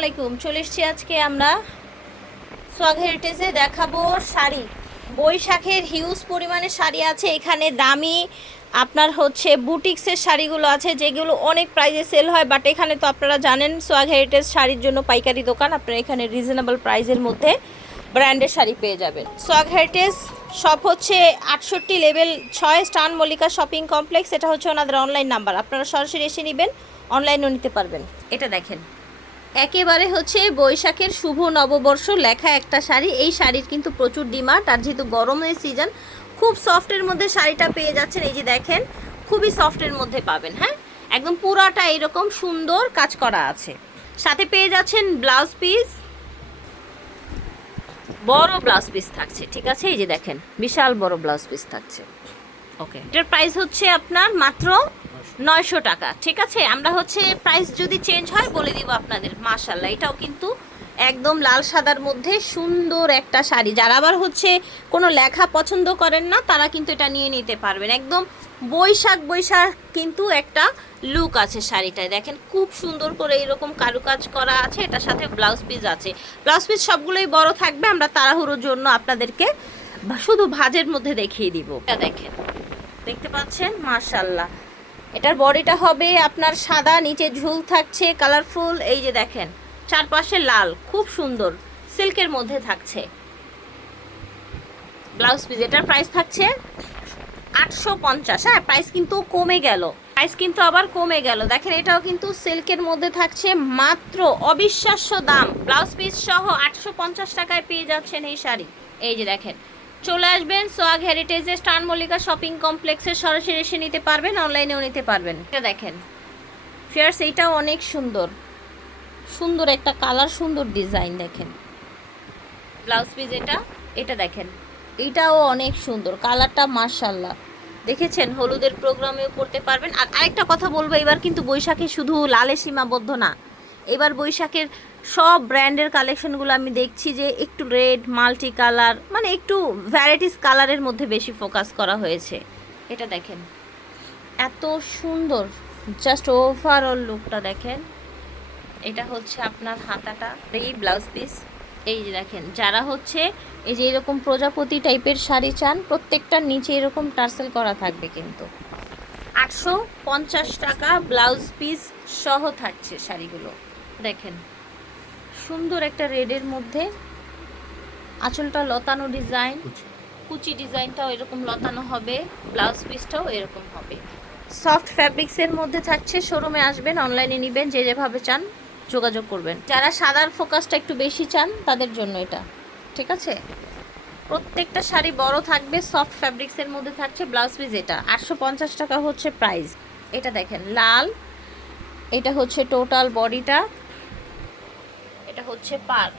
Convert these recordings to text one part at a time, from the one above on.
আলাইকুম। চলে এসেছি আজকে আমরা সোয়াগ হেরিটেজে দেখাবো শাড়ি। বৈশাখের হিউজ পরিমাণে শাড়ি আছে এখানে। দামি আপনার হচ্ছে বুটিক্সের শাড়িগুলো আছে যেগুলো অনেক প্রাইসে সেল হয়, বাট এখানে তো আপনারা জানেন সোয়াগ হেরিটেজ শাড়ির জন্য পাইকারি দোকান। আপনারা এখানে রিজনেবল প্রাইসের মধ্যে ব্র্যান্ডের শাড়ি পেয়ে যাবেন। সোয়াগ হেরিটেজ শপ হচ্ছে 68 লেভেল 6 স্টান মল্লিকা শপিং কমপ্লেক্স। এটা হচ্ছে ওনাদের অনলাইন নাম্বার, আপনারা সরাসরি এসে নেবেন, অনলাইনেও নিতে পারবেন। এটা দেখেন, একেবারে হচ্ছে বৈশাখের শুভ নববর্ষ লেখা একটা শাড়ি। এই শাড়ির কিন্তু প্রচুর ডিমান্ড, আর যেহেতু গরমের সিজন খুব সফটের মধ্যে শাড়িটা পেয়ে যাচ্ছেন। এই যে দেখেন, খুবই সফটের মধ্যে পাবেন। হ্যাঁ, একদম পুরাটা এরকম সুন্দর কাজ করা আছে। সাথে পেয়ে যাচ্ছেন ব্লাউজ পিস, বড় ব্লাউজ পিস থাকছে। ঠিক আছে, এই যে দেখেন বিশাল বড় ব্লাউজ পিস থাকছে। ওকে, এটার প্রাইস হচ্ছে আপনার মাত্র 900 টাকা। ঠিক আছে, আমরা হচ্ছে প্রাইস যদি চেঞ্জ হয় বলে দিব আপনাদের। মাশাআল্লাহ, এটাও কিন্তু একদম লাল সাদার মধ্যে সুন্দর একটা শাড়ি। যারা আবার হচ্ছে কোনো লেখা পছন্দ করেন না তারা কিন্তু এটা নিয়ে নিতে পারবেন। একদম বৈশাখ বৈশাখ কিন্তু একটা লুক আছে শাড়িটায়। দেখেন খুব সুন্দর করে এরকম কারুকাজ করা আছে। এটার সাথে ব্লাউজ পিস আছে। ব্লাউজ পিস সবগুলোই বড় থাকবে, আমরা তাড়াহুড়োর জন্য আপনাদেরকে শুধু ভাঁজের মধ্যে দেখিয়ে দিব। এটা দেখেন, দেখতে পাচ্ছেন মাশাআল্লাহ। এটার বডিটা হবে আপনার সাদা, নিচে ঝুল থাকছে কালারফুল। এই যে দেখেন চারপাশে লাল, খুব সুন্দর সিল্কের মধ্যে থাকছে ব্লাউজ পিস। এটার প্রাইস থাকছে 850। হ্যাঁ, প্রাইস কিন্তু কমে গেল, প্রাইস কিন্তু আবার কমে গেল। দেখেন এটাও কিন্তু সিল্কের মধ্যে থাকছে, মাত্র অবিশ্বাস্য দাম। ব্লাউজ পিস সহ 850 টাকায় পেয়ে যাচ্ছেন এই শাড়ি। এই যে দেখেন, চলে আসবেন সোয়াগ হেরিটেজে স্টান মল্লিকা শপিং কমপ্লেক্সে, সরাসরি এসে নিতে পারবেন, অনলাইনেও নিতে পারবেন। এটা দেখেন ফিয়ার্স, এইটাও অনেক সুন্দর, সুন্দর একটা কালার, সুন্দর ডিজাইন। দেখেন ব্লাউজ পিস এটা, এটা দেখেন এইটাও অনেক সুন্দর কালারটা মাশাআল্লাহ। দেখেছেন, হলুদের প্রোগ্রামেও পড়তে পারবেন। আর আরেকটা কথা বলবো, এবার কিন্তু বৈশাখে শুধু লালে সীমাবদ্ধ না, এবার বৈশাখের সব ব্র্যান্ডের কালেকশনগুলো আমি দেখছি যে একটু রেড, মাল্টি কালার, মানে একটু ভ্যারাইটিস কালারের মধ্যে বেশি ফোকাস করা হয়েছে। এটা দেখেন এত সুন্দর, জাস্ট ওভারঅল লুকটা দেখেন। এটা হচ্ছে আপনার হাতাটা, এই ব্লাউজ পিস। এই যে দেখেন, যারা হচ্ছে এই যে এরকম প্রজাপতি টাইপের শাড়ি চান, প্রত্যেকটার নিচে এরকম টার্সেল করা থাকবে কিন্তু। 850 টাকা ব্লাউজ পিস সহ থাকছে শাড়িগুলো। দেখেন সুন্দর একটা রেডের মধ্যে, আঁচলটা লতানো ডিজাইন, কুচি ডিজাইনটাও এরকম লতানো হবে, ব্লাউজ পিসটাও এরকম হবে। সফট ফ্যাব্রিক্সের মধ্যে থাকছে। শোরুমে আসবেন, অনলাইনে নেবেন, যে যেভাবে চান যোগাযোগ করবেন। যারা সাদার ফোকাসটা একটু বেশি চান তাদের জন্য এটা। ঠিক আছে, প্রত্যেকটা শাড়ি বড় থাকবে, সফট ফ্যাব্রিক্সের মধ্যে থাকছে। ব্লাউজ পিস এটা 850 টাকা হচ্ছে প্রাইস। এটা দেখেন লাল, এটা হচ্ছে টোটাল বডিটা, এটা হচ্ছে পার,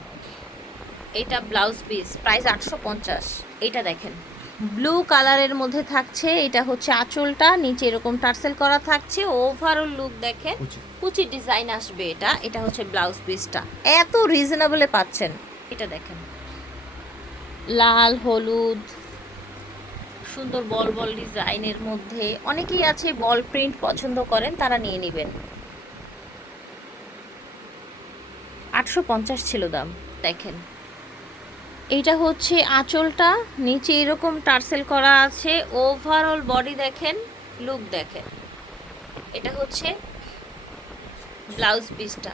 এটা ব্লাউজ পিস, প্রাইস 850। এটা দেখেন ব্লু কালারের মধ্যে থাকছে, এটা হচ্ছে আঁচলটা, নিচে এরকম টার্সেল করা থাকছে। ওভারঅল লুক দেখেন, কুচি ডিজাইন আসবে এটা। এটা হচ্ছে ব্লাউজ পিসটা, এত রিজনেবলে পাচ্ছেন। এটা দেখেন লাল হলুদ সুন্দর বল বল ডিজাইনের মধ্যে। অনেকেই আছে বল প্রিন্ট পছন্দ করেন, তারা নিয়ে নেবেন। 850 ছিল দাম। দেখেন এইটা হচ্ছে আঁচলটা, নিচে এরকম টার্সেল করা আছে। ওভারঅল বডি দেখেন, লুক দেখেন। এটা হচ্ছে ব্লাউজ পিসটা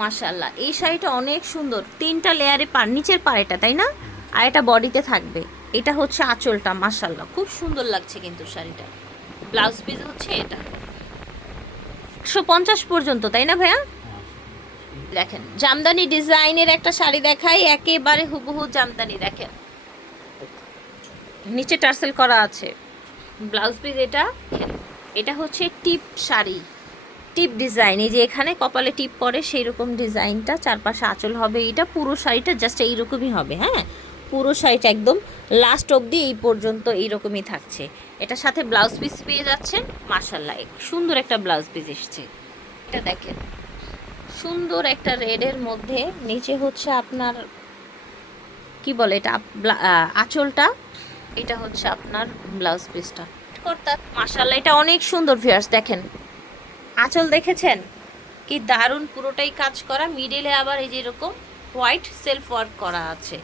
মাশাআল্লাহ। এই শাড়িটা অনেক সুন্দর, 3টা লেয়ারে পার, নিচের পার এটা, তাই না? আর এটা বডিতে থাকবে। এটা হচ্ছে আঁচলটা মাশাআল্লাহ, খুব সুন্দর লাগছে কিন্তু শাড়িটা। ব্লাউজ পিস হচ্ছে এটা 150 পর্যন্ত, তাই না ভাইয়া? দেখেন জামদানি ডিজাইনের একটা শাড়ি দেখাই, একেবারে হুবহু জামদানি। দেখেন নিচে টার্সেল করা আছে, ব্লাউজ পিস এটা। এটা হচ্ছে টিপ শাড়ি, টিপ ডিজাইন। এই যে এখানে কপালে টিপ পরে সেই রকম ডিজাইনটা, চারপাশে আঁচল হবে। এটা পুরো শাড়িটা জাস্ট এইরকমই হবে। হ্যাঁ, পুরো শাড়িটা একদম লাস্ট অবধি এই পর্যন্ত এইরকমই থাকছে। এটার সাথে ব্লাউজ পিস পেয়ে যাচ্ছেন মাশাআল্লাহ, সুন্দর একটা ব্লাউজ পিস এসছে। এটা দেখেন সুন্দর একটা রেডের মধ্যে, নিচে হচ্ছে আপনার কি বলে এটা, আঁচলটা। এটা হচ্ছে আপনার ব্লাউজ পিসটা মাশাআল্লাহ, এটা অনেক সুন্দর ভিউয়ার্স। দেখেন আঁচল দেখেছেন কি দারুণ, পুরোটাই কাজ করা, মিডলে আবার এই যে এরকম হোয়াইট সেলফ ওয়ার্ক করা আছে।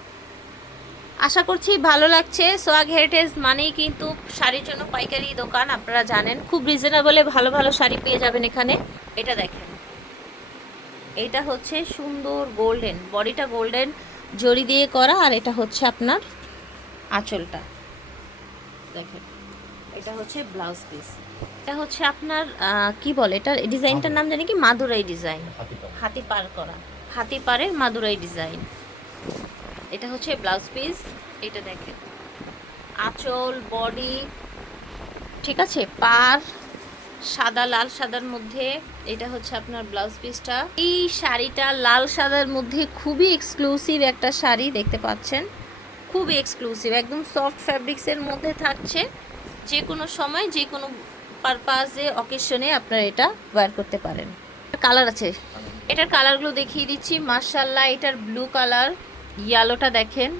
আশা করছি ভালো লাগছে। সোহাগ হেরিটেজ মানেই কিন্তু শাড়ির জন্য পাইকারি দোকান, আপনারা জানেন। খুব রিজনেবলে ভালো ভালো শাড়ি পেয়ে যাবেন এখানে। এটা দেখেন, এটা হচ্ছে সুন্দর গোল্ডেন, বডিটা গোল্ডেন জরি দিয়ে করা, আর এটা হচ্ছে আপনার আঁচলটা দেখেন। এটা হচ্ছে ব্লাউজ পিস। এটা হচ্ছে আপনার কি বলে এটা, ডিজাইনটার নাম জানি কি, মাদুরাই ডিজাইন, হাতি পার করা, হাতি পারের মাদুরাই ডিজাইন। এটা হচ্ছে ব্লাউজ পিস। এটা দেখেন আঁচল, বডি, ঠিক আছে, পার সাদা লাল সাদার মধ্যে। এটা হচ্ছে আপনার ব্লাউজ পিসটা। এই শাড়িটা লাল সাদার মধ্যে খুবই এক্সক্লুসিভ একটা শাড়ি দেখতে পাচ্ছেন, খুবই এক্সক্লুসিভ, একদম সফট ফ্যাব্রিক্সের মধ্যে থাকছে। যে কোনো সময় যে কোনো পারপাসে অকেশনে আপনারা এটা ওয়্যার করতে পারেন। কালার আছে, এটার কালারগুলো দেখিয়ে দিচ্ছি। মাশাআল্লাহ, এটার ব্লু কালার, ইয়েলোটা দেখেন।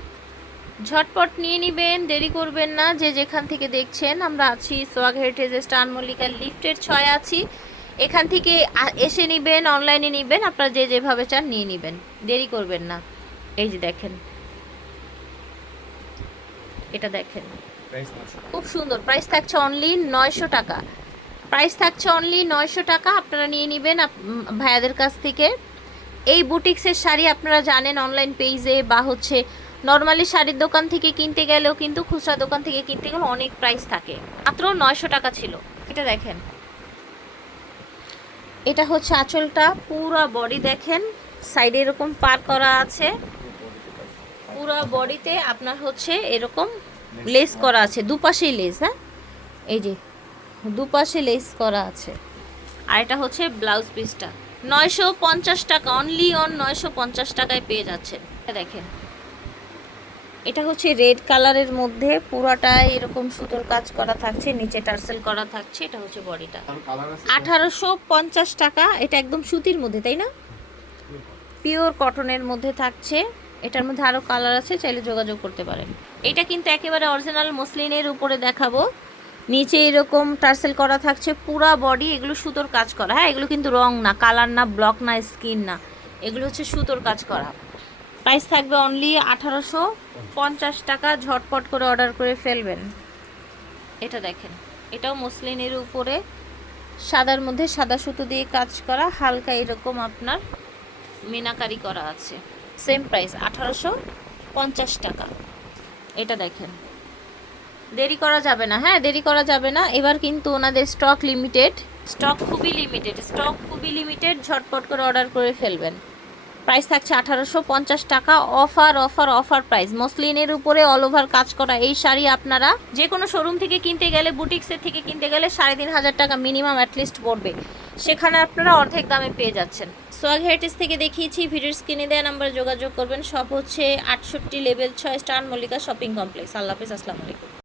ঝটপট নিয়ে নেবেন, দেরি করবেন না। যে যেখান থেকে দেখছেন, আমরা আছি সোহাগ হেরিটেজ স্টার মল্লিকার লিফটের 6 আছি। এখান থেকে এসে নেবেন, অনলাইনে নেবেন, আপনারা যে যেভাবে চান নিয়ে নেবেন, দেরি করবেন না। এই যে দেখেন, এটা দেখেন খুব সুন্দর। প্রাইস থাকছে অনলি 900 টাকা। প্রাইস থাকছে অনলি 900 টাকা। আপনারা নিয়ে নেবেন ভাইয়াদের কাছ থেকে। এই বুটিক্সের শাড়ি আপনারা জানেন, অনলাইন পেজে বা হচ্ছে নর্মালি শাড়ির দোকান থেকে কিনতে গেলেও কিন্তু, খুচরা দোকান থেকে কিনতে গেলে অনেক প্রাইস থাকে। মাত্র 900 টাকা ছিল। এটা দেখেন, এটা হচ্ছে আঁচলটা, পুরো বডি দেখেন, সাইডে এরকম পার করা আছে, পুরো বডিতে আপনার হচ্ছে এরকম লেস করা আছে, দুপাশেই লেস। হ্যাঁ, এই যে দুপাশে লেস করা আছে। আর এটা হচ্ছে ব্লাউজ পিসটা। 950 টাকা, অনলি অন 950 টাকায় পেয়ে যাচ্ছেন। দেখেন, এটা হচ্ছে রেড কালারের মধ্যে, পুরাটাই এরকম সুতোর কাজ করা থাকছে, নিচে টার্সেল করা থাকছে। এটা হচ্ছে বডিটা, 1850 টাকা। এটা একদম সুতির মধ্যে, তাই না, পিওর কটনের মধ্যে থাকছে। এটার মধ্যে আরও কালার আছে, চাইলে যোগাযোগ করতে পারেন। এটা কিন্তু একেবারে অরিজিনাল মসলিনের উপরে দেখাবো। নিচে এরকম টার্সেল করা থাকছে, পুরা বডি এগুলো সুতোর কাজ করা। হ্যাঁ, এগুলো কিন্তু রং না, কালার না, ব্লক না, স্কিন না, এগুলো হচ্ছে সুতোর কাজ করা। প্রাইস থাকবে অনলি 1850 টাকা। ঝটপট করে অর্ডার করে ফেলবেন। এটা দেখেন, এটাও মসলিনের উপরে সাদার মধ্যে সাদা সুতো দিয়ে কাজ করা, হালকা এরকম আপনার মিনাকারি করা আছে। সেম প্রাইস 1850 টাকা। এটা দেখেন, দেরি করা যাবে না, হ্যাঁ দেরি করা যাবে না। এবার কিন্তু ওনাদের স্টক লিমিটেড, স্টক খুবই লিমিটেড, স্টক খুবই লিমিটেড, ঝটপট করে অর্ডার করে ফেলবেন। প্রাইস থাকছে 1850 টাকা। Offer offer offer price. মসলিনের উপরে অল ওভার কাজ করা এই শাড়ি আপনারা যে কোনো শোরুম থেকে কিনতে গেলে, বুটিক্সের থেকে কিনতে গেলে 3500 টাকা মিনিমাম অ্যাটলিস্ট পড়বে, সেখানে আপনারা অর্ধেক দামে পেয়ে যাচ্ছেন। সোহাগ হেরিটেজ থেকে দেখিয়েছি, ভিডিওর স্ক্রিনে দেওয়া নাম্বারে যোগাযোগ করবেন। সব হচ্ছে 68 level 6 star Mallika shopping complex. আল্লাহ হাফেজ, আসসালামু আলাইকুম।